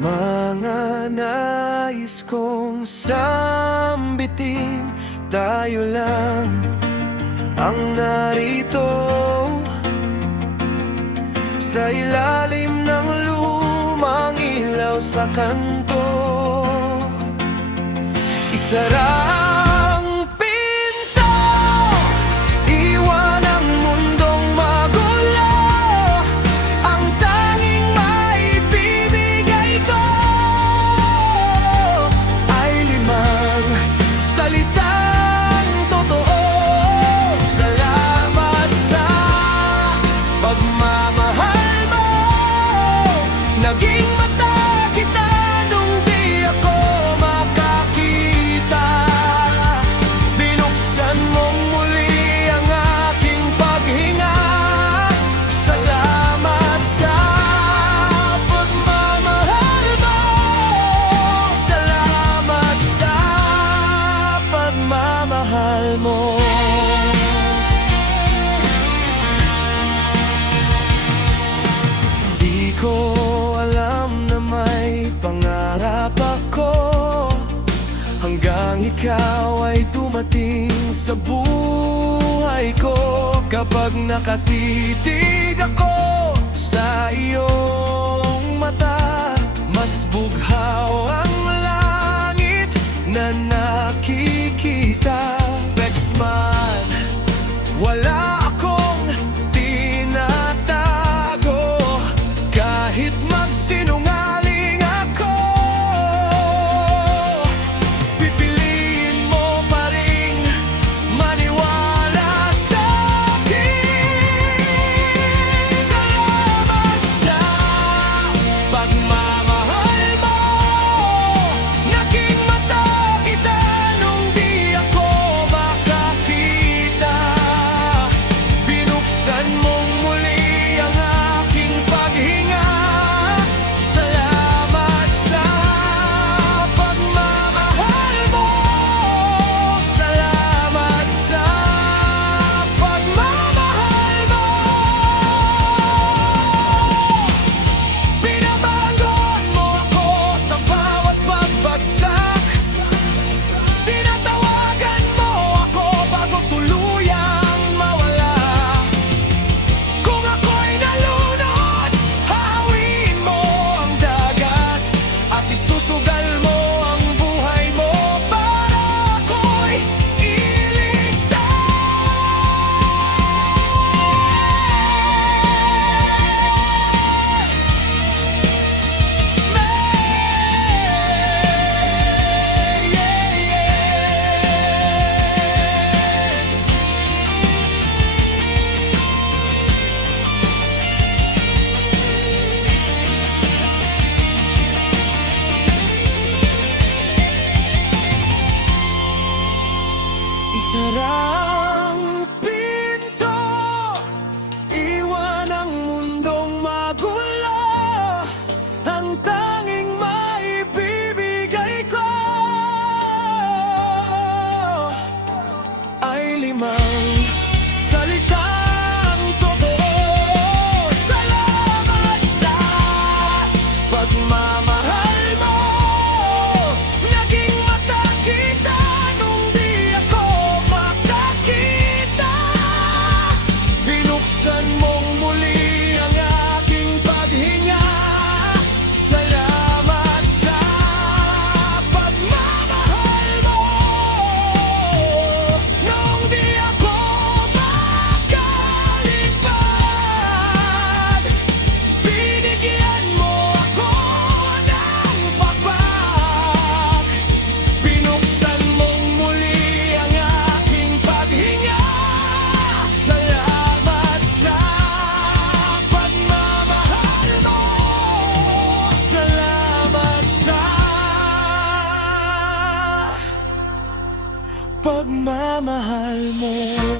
Mga nais kong sambitin, tayo lang ang narito sa ilalim ng lumang ilaw sa kanto. Isara ang pinto, iwan ang mundong magulo. Ang tanging maibibigay ko ay limang salitang totoo. Salamat sa pagmamahal mo. Naging mata kita nung di ako makakita. Binuksan mong muli ang aking paghinga. Salamat sa pagmamahal mo. Salamat sa pagmamahal mo. Di ko alam na may pangarap ako hanggang ikaw ay dumating sa buhay ko. Kapag nakatitig ako sa iyong mata, mas bughaw ang langit na nakikita. Bexman, wala akong tinatago kahit magsinungaling ako. Pipiliin mo pa ring maniwala sa akin. Salamat sa pagmamahal mo. Naging mata kita nung di ako makakita. Binuksan mong muli ang aking paghinga. Salamat sa pagmamahal mo. Salamat sa pagmamahal mo. Binabangon mo ako sa bawat pagbagsak. Tinatawagan mo ako bago tuluyang mawala. Kung ako'y nalunod, hahawin mo ang dagat at isusugal mo ang buhay mo para ako'y iligtas. Isara ang pinto, iwan ang mundong magulo. Ang tanging maibibigay ko ay limang salitang totoo. Salamat sa pagmamahal mo. Naging mata kita nung di ako makakita. Binuksan mong muli ang aking paghinga. Salamat sa pagmamahal mo. Nung di ako makalipad, binigyan mo ako ng pagbag. Binuksan mong muli ang aking paghinga. Salamat sa pagmamahal mo. Salamat sa pagmamahal mo.